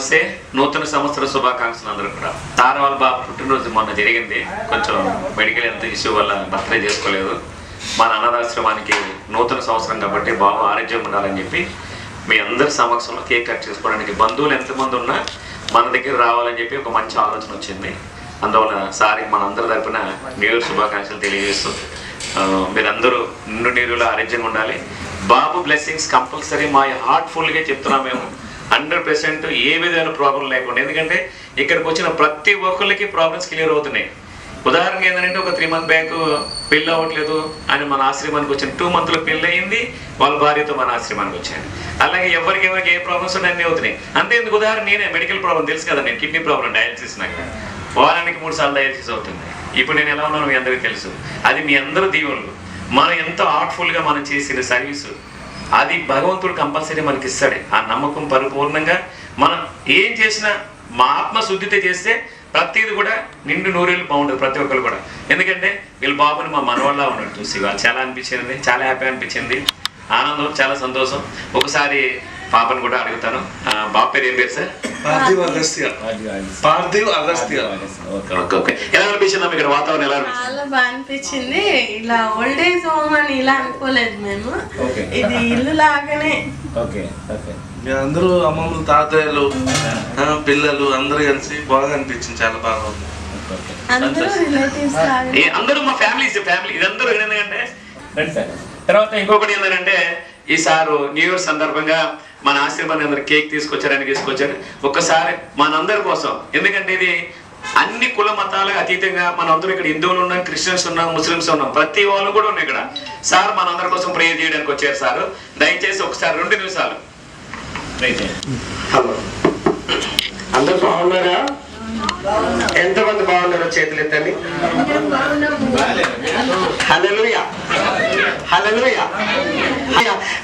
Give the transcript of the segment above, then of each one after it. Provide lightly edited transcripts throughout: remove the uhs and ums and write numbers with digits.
నమస్తే. నూతన సంవత్సర శుభాకాంక్షలు అందరూ కూడా. తార వాళ్ళ బాబు పుట్టినరోజు మొన్న జరిగింది. కొంచెం మెడికల్ హెల్త్ ఇష్యూ వల్ల బర్త్డే చేసుకోలేదు. మన అనాథాశ్రమానికి నూతన సంవత్సరం కాబట్టి బాబు ఆరోగ్యం ఉండాలని చెప్పి మీ అందరి సమక్షంలో కేక్ కట్ చేసుకోవడానికి బంధువులు ఎంతమంది ఉన్నా మన దగ్గర రావాలని చెప్పి ఒక మంచి ఆలోచన వచ్చింది. అందువల్ల సారికి మన అందరి తరపున న్యూ ఇయర్ శుభాకాంక్షలు తెలియజేస్తూ మీరందరూ నిండు నీరులో ఆరోగ్యంగా ఉండాలి. బాబు బ్లెస్సింగ్స్ కంపల్సరీ మా హార్ట్ఫుల్గా చెప్తున్నాం. మేము 100% ఏ విధమైన ప్రాబ్లం లేకుండా, ఎందుకంటే ఇక్కడికి వచ్చిన ప్రతి ఒక్కరికి ప్రాబ్లమ్స్ క్లియర్ అవుతున్నాయి. ఉదాహరణకి ఏంటంటే ఒక 3 month బ్యాక్ పెళ్ళి అవ్వట్లేదు అని మన ఆశ్రమానికి వచ్చిన 2 months పెళ్ళి అయింది, వాళ్ళ భార్యతో మన ఆశ్రమానికి వచ్చాను. అలాగే ఎవరికి ఏ ప్రాబ్లమ్స్ ఉన్నాయి అన్నీ అవుతున్నాయి. అంతే ఎందుకు ఉదాహరణ నేనే మెడికల్ ప్రాబ్లం తెలుసు కదా, నేను కిడ్నీ ప్రాబ్లం డయాలసిస్, నాకు వారానికి 3 సార్లు డయాలసిస్ అవుతుంది. ఇప్పుడు నేను ఎలా ఉన్నానో మీ అందరికీ తెలుసు. అది మీ అందరూ దీవులు. మనం ఎంతో హార్ట్ఫుల్గా మనం చేసిన సర్వీసు అది భగవంతుడు కంపల్సరీ మనకి ఇస్తాడే. ఆ నమ్మకం పరిపూర్ణంగా మనం ఏం చేసినా మా ఆత్మశుద్ధితో చేస్తే ప్రతిది కూడా నిండు నూరేళ్ళు బాగుంటుంది ప్రతి ఒక్కరు కూడా. ఎందుకంటే వీళ్ళ బాబుని మా మనవాళ్ళ ఉన్నాడు చూసి వాళ్ళు చాలా అనిపించింది, చాలా హ్యాపీ అనిపించింది, ఆనందం, చాలా సంతోషం. ఒకసారి పాపను కూడా అడుగుతాను. బాబు పేరు ఏం పేరు సార్? పార్థివ్ అగస్త్య. ఎలా అనిపించింది ఇక్కడ వాతావరణం? ఎలా అనిపించింది? చాలా బాగా అనిపించింది. ఇలా ఓల్డ్ ఏజ్ హోమ్ అని ఇలా అనుకోలేదు మేము. ఇది ఇల్లు లాగానే. అందరూ అమ్మమ్మలు, తాతయ్యలు, పిల్లలు అందరూ కలిసి బాగా అనిపించింది. చాలా బాగా ఉంది. అందరూ మా ఫ్యామిలీ ఇదందరూ ఏంటంటే. తర్వాత ఇంకొకటి ఏంటంటే ఈ సారు న్యూ ఇయర్ సందర్భంగా మన ఆశ్రమాన్ని అందరు కేక్ తీసుకొచ్చారు. ఒక్కసారి మనందరి కోసం, ఎందుకంటే ఇది అన్ని కుల మతాలకు అతీతంగా మనం అందరూ ఇక్కడ హిందువులు ఉన్నాం, క్రిస్టియన్స్ ఉన్నాం, ముస్లిమ్స్ ఉన్నాం, ప్రతి వాళ్ళు కూడా ఉన్నాయి ఇక్కడ. సార్ మనందరి కోసం ప్రేయర్ చేయడానికి వచ్చారు. సార్ దయచేసి ఒకసారి 2 నిమిషాలు. హలో, అందరు బాగున్నారా? ఎంతమంది బాగున్నారో చేతులు ఎత్తండి. హల్లెలూయా, హల్లెలూయా.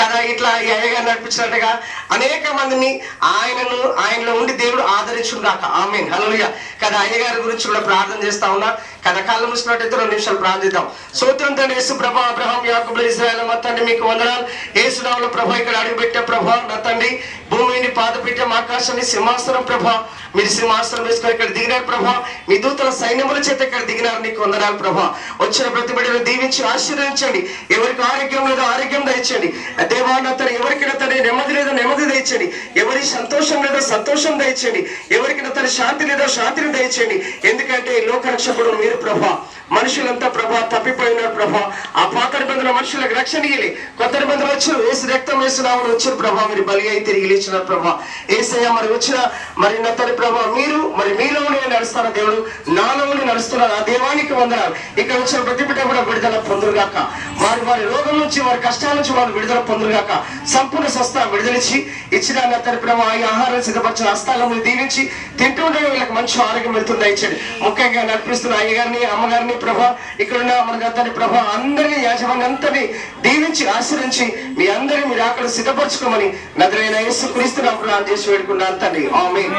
కదా ఇట్లా అయ్యగారు నడిపించినట్టుగా అనేక మందిని ఆయనలో ఉండి దేవుడు ఆదరించుగాక. ఆమేన్, హల్లెలూయా. కదా అయ్యగారి గురించి కూడా ప్రార్థన చేస్తా ఉన్నా కదా. కళ్ళు మూసినట్టయితే 2 నిమిషాలు ప్రార్థిద్దాం. స్తోత్రం తండ్రి. యేసు ప్రభా, అబ్రహాం, యాకోబులు, ఇశ్రాయేలు మా తండ్రి మీకు వందనాలు. యేసు నామములో ప్రభా ఇక్కడ అడుగుపెట్టే ప్రభా నా తండ్రి, భూమిని పాదపీఠం, ఆకాశాన్ని సింహాసనం ప్రభా, మీరు సింహాసనం వేసుకొని ఇక్కడ దిగినారు ప్రభా. మీ దూతల సైన్యముల చేత ఇక్కడ దిగినారు, నీకు వందనాలు ప్రభా. వచ్చిన ప్రతి బిడ్డను దీవించి ఆశీర్వదించండి. ఎవరికి ఆరోగ్యం లేదో ఆరోగ్యం దయచండి దేవా నా తండ్రి. ఎవరికి నా తండ్రి నెమ్మది లేదో నెమ్మది దయచండి. ఎవరి సంతోషం లేదో సంతోషం దయచండి. ఎవరికి నా తండ్రి శాంతి లేదో శాంతిని దయచండి. ఎందుకంటే లోకరక్షకుడు మీరు ప్రభా. మనుషులంతా ప్రభా తప్పిపోయినారు ప్రభా. ఆ పాత నిబంధన మనుషులకు రక్షణ ఇయ్యలే, కొత్త నిబంధన వచ్చారు. ఏసు రక్తం వేస్తున్నామని వచ్చారు ప్రభా. మీరు బలి అయి తిరిగి లేచినారు ప్రభా. ఏసయ్య మరి వచ్చిన మరి నా తండ్రి ప్రభా, మీరు మరి మీలోనే నడుస్తున్న దేవుడు, నాలోనే నడుస్తున్నారు. ఆ దేవానికి వందనాలు. ఇక్కడ వచ్చిన ప్రతి బిడ్డ కూడా విడుదల పొందురుగాక. వారి రోగం నుంచి, వారి కష్టాల నుంచి వారు విడుదల పొందురుగాక. సంపూర్ణ స్వస్థ విడుదలిచ్చి ఇచ్చిన నా తండ్రి ప్రభా ఈ ఆహారం సిద్ధపరిచిన హస్తాలను దీవించి తింటుండే వీళ్ళకి మంచి ఆరోగ్యం వెళ్తుంది ఇచ్చండి. ముఖ్యంగా నడిపిస్తున్న అయ్యగారిని, అమ్మగారిని ప్రభా, ఇక్కడున్న మన తండ్రి ప్రభా అందరినీ, యాజమాన్యం అంతని దీవించి ఆశ్రయించి మీ అందరినీ మీరు అక్కడ సిద్ధపరచుకోమని నజరేయుడైన యేసు క్రీస్తు నామమున చేసి వేడుకున్నాను తండ్రి. ఆమేన్.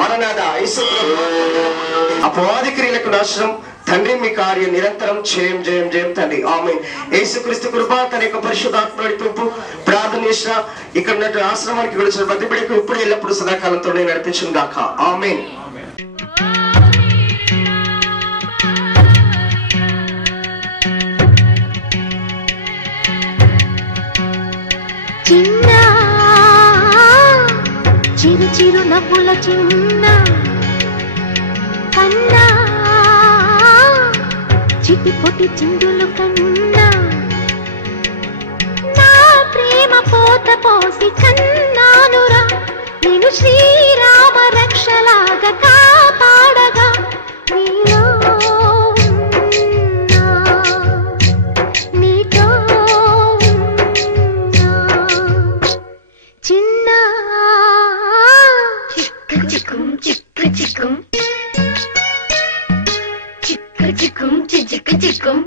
మరణాద యేసు అపవాది క్రియలకు నాశనం తండ్రి, మీ కార్యం నిరంతరం జయం జయం జయం తండ్రి. ఆమేన్. యేసుక్రీస్తు కృప, తన యొక్క పరిశుద్ధాత్మ నడిపింపు ప్రార్థన చేసిన ఇక్కడ ఉన్నట్టు ఆశ్రమానికి వచ్చిన ప్రతి బిడ్డకు ఇప్పుడు ఎల్లప్పుడు సదాకాలంతో నడిపించును గాక. ఆమేన్. చిరు చిరు నవ్వుల చిన్న కన్నా, చిటిపొటి చిందులు కన్నా, నా ప్రేమ పోత పోసి కన్నానురా, నేను శ్రీరామ రక్షలాగా కాపాడగా నీలో నీతో చిన్న చిక్కు చిక్కుం చిక్కు చిక్కుం చిక్కు చిక్కుం చిక్కు చిక్కుం.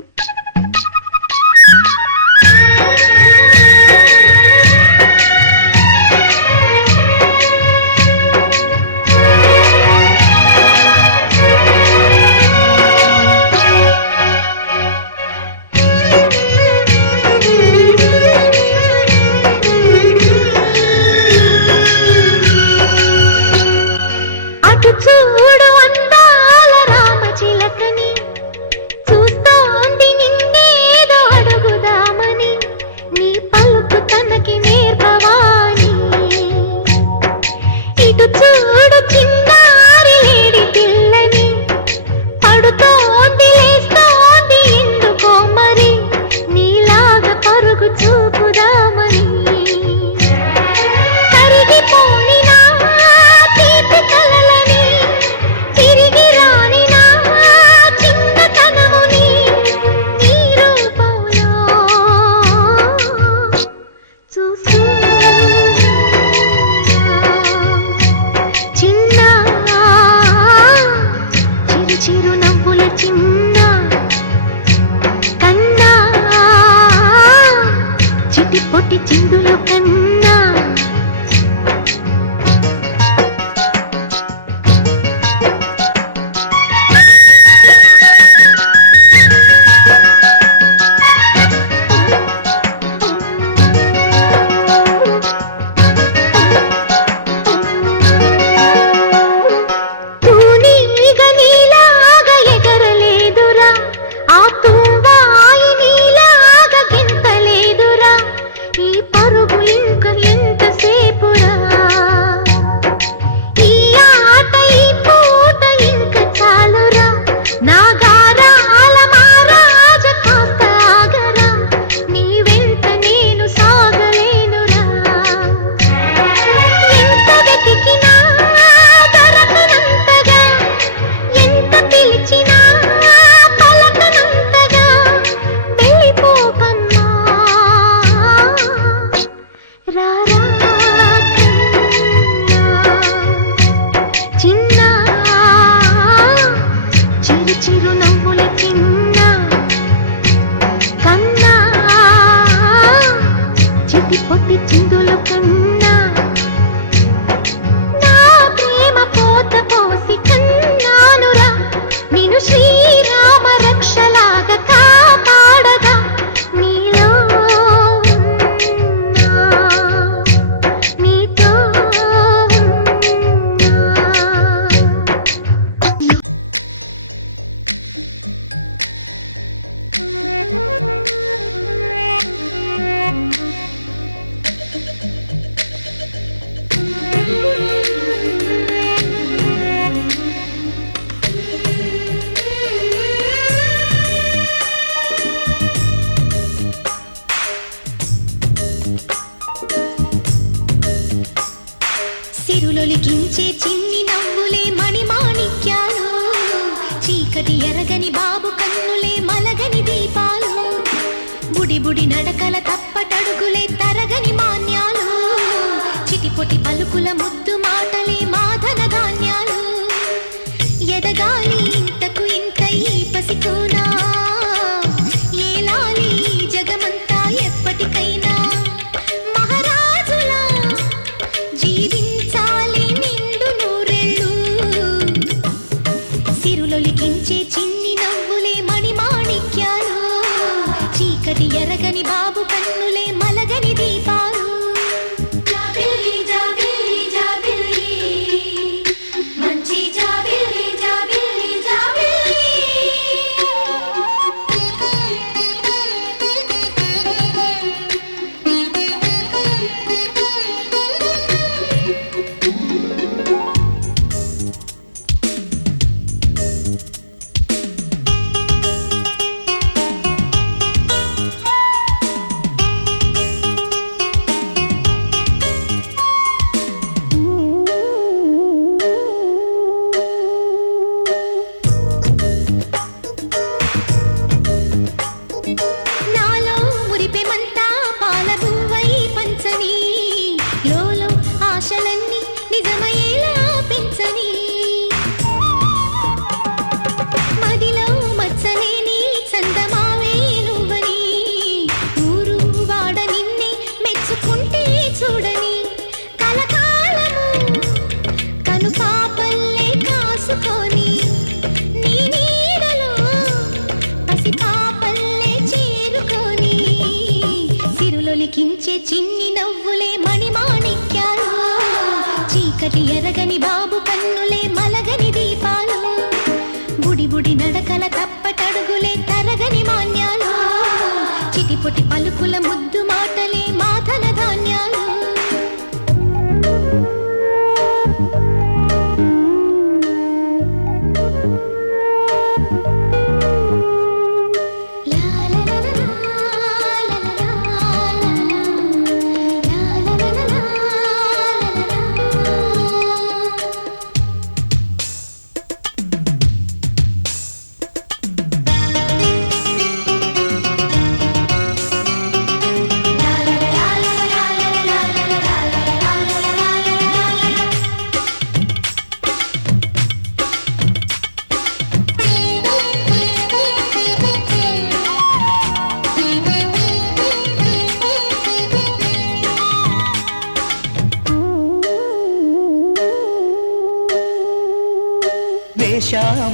లేస్తోంది ఎందుకో మరి నీలాగా పరుగు చూపుదామని కరిగిపోని నా తీపి కలలని తిరిగి రాని నా చిన్నతనముని నీ రూపంలో చూస్తున్నా చిన్న చిరు చిరు నవ్వుల చిన్న కన్నా చిటి పొట్టి చిందులు కన్నా తూనీగ నీలాగా ఎగరలేదురా ఆ తువ్వాయి నీలాగా గెంతలేదురా ఈ పరుగు ఇంక ఎంతసేపురా ఈ ఆట ఈ పూట ఇంక చాలురా నా గారాల మారాజ కాస్త ఆగరా నీ వెంట నేను సాగలేనురా ఎంత వెతికినా దొరకనంతగా ఎంత పిలిచినా పలకనంతగా వెళ్ళిపోకన్నా రారా చిన్న చిరు చిరు నవ్వుల చిన్న కన్నా చిటి పొట్టి చిందులు కన్నా నా ప్రేమ పోత పోసి కన్నానురా నిన్ను శ్రీరామ రక్షలాగా కాపాడగా నీలో ఉన్నా, నీతో ఉన్నా. సిరులొలికించే చిన్ని నవ్వులే మణిమాణిక్యాలు చీకటి ఎరగని బాబు కన్నులే మలగని దీపాలు బుడి బుడి నడకల తప్పటడుగులే తరగని మాన్యాలు చిటిపొటి పలుకుల ముద్దు మాటలే మాధన ధాన్యాలు ఎదగాలి ఇంతకు ఇంత ఈ పసికోనా ఏలాలి ఈ జగమంతా ఎప్పటికైనా మహారాజులా జీవించాలి నిండు నూరెళ్ళు సిరులొలికించే చిన్ని నవ్వులే మణిమాణిక్యాలు చీకటి ఎరగని బాబు కన్నులే మలగని దీపాలు జాబిల్లి జాబిల్లి జాబిల్లి మంచి జాబిల్లి జాబిల్లి జాబిల్లి నాలో మురిపెమంతా పాలబువ్వై పంచని లోలో ఆశలన్నీ నిజమయ్యేలా పెంచని మదిలో మచ్చలేని చందమావే నువ్వని ఊరు వాడ నిన్నే మెచ్చుకుంటే చూడని కలకాలము కను పాపల్లే కాసుకొని నీ నీడలో పసి పాపల్లే చేరుకొని సిరులొలికించే చిన్ని నవ్వులే మణిమాణిక్యాలు చీకటి ఎరగని బాబు కన్నులే మలగని దీపాలు బుడి బుడి నడకల తప్పటడుగులే తరగని మాన్యాలు చిటిపొటి పలుకుల ముద్దు మాటలే మాధన ధాన్యాలు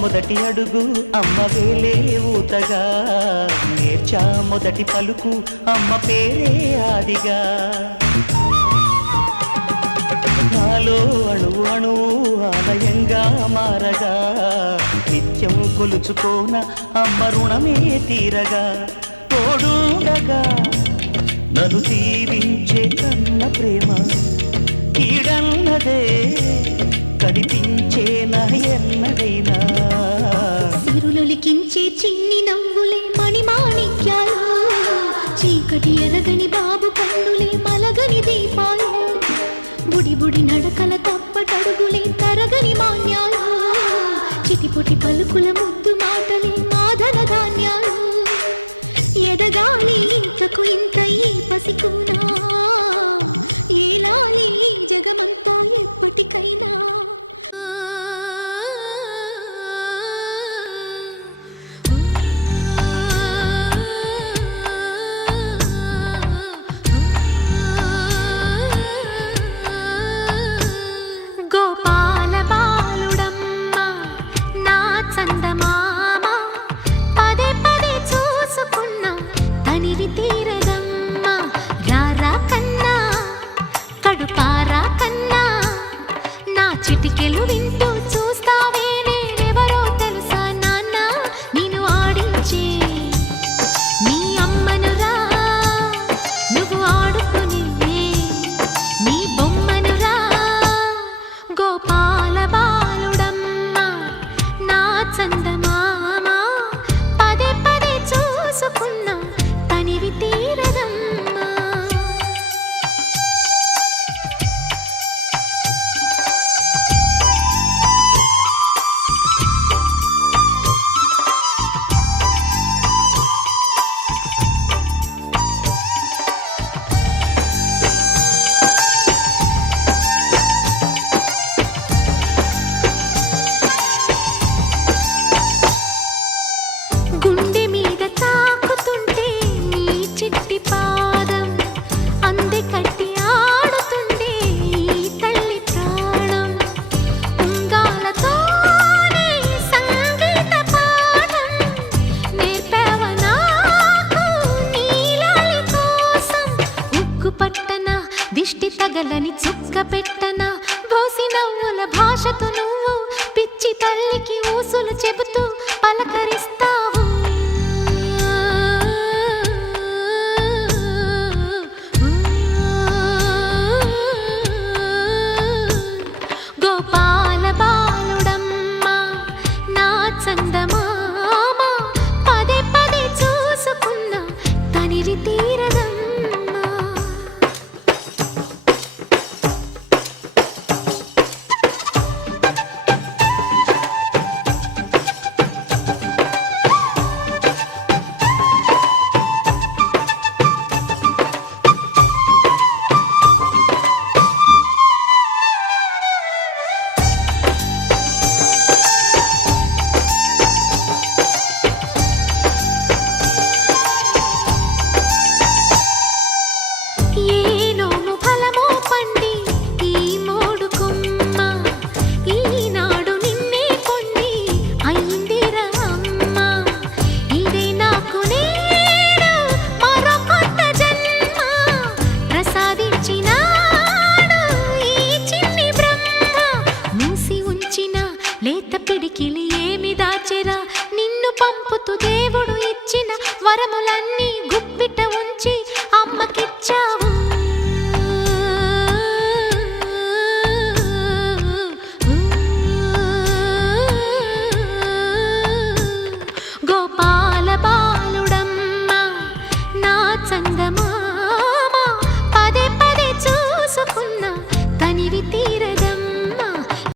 మొదటి అడుగు అమ్మ వేలే ఊతగా, నేర్చా మొదటి పలుకు అమ్మ పేరే ఆదిగా. నాలో అణువు అణువు ఆలయంగా మారగా, నిత్యం కొలుచుకోన అమ్మ రుణమే తీరగా. తోడుండగా నన్ను దీవించే కన్న ప్రేమ కీడన్నదే కనిపించేనా ఎన్నడైనా. సిరులొలికించే చిన్ని నవ్వులే మణిమాణిక్యాలు, చీకటి ఎరగని బాబు కన్నులే మలగని దీపాలు, బుడి బుడి నడకల తప్పటడుగులే తరగని మాన్యాలు, చిటిపొటి పలుకుల ముద్దు మాటలే మాధన ధాన్యాలు. ఎదగాలి ఇంతకు ఇంత ఈ పసికునా, ఏలాలి ఈ జగమంతా ఎప్పటికైనా. గోపాల బాలుడమ్మ నా చందమామ, పదే పదే చూసుకున్నా తనివి తీరదమ్మ. రారా కన్నా కడుపారా కన్నా, నా చిటికెలు వింటూ చూస్తావే నేనెవరో తెలుసా నాన్న. నేను ఆడించే నీ అమ్మనురా, నువ్వు ఆడుకునే నీ బొమ్మనురా. గోపాల బాలుడమ్మ నా చందమామ, పదే పదే చూసుకున్నా తనివి తీరదమ్మా. గుండె మీద తాకుతుంటే నీ చిట్టి పాదం, అందె కట్టి ఆడుతుండే ఈ తల్లి ప్రాణం. ఉంగాలతోనే సంగీత పాఠం నేర్పావ నాకు నీలాలి కోసం. ఉక్కు పట్టన దిష్టి తగలని చుక్క పెట్టన, భోసి నవ్వుల భాషతో నువ్వు పిచ్చి తల్లికి ఊసులు చెబుతూ పలకరిస్తావు. గోపాల బాలుడమ్మ నా చందమామ, పదే పదే చూసుకున్నా తనివి తీరదమ్మా. ఏనోము ఫలమో పండి ఈ మోడు కొమ్మ, ఈనాడు నిన్నే పొంది అయిందిరా అమ్మ. ఇదే నాకు నేను మరో కొత్త జన్మ ప్రసాదించినాడు ఈ చిన్ని బ్రహ్మ. మూసి ఉంచిన లేత పిడికిలి ఏమి దాచెరా, నిన్ను పంపుతూ దేవుడు ఇచ్చిన వరములన్నీ గుప్పిట ఉంచి అమ్మకిచ్చావు.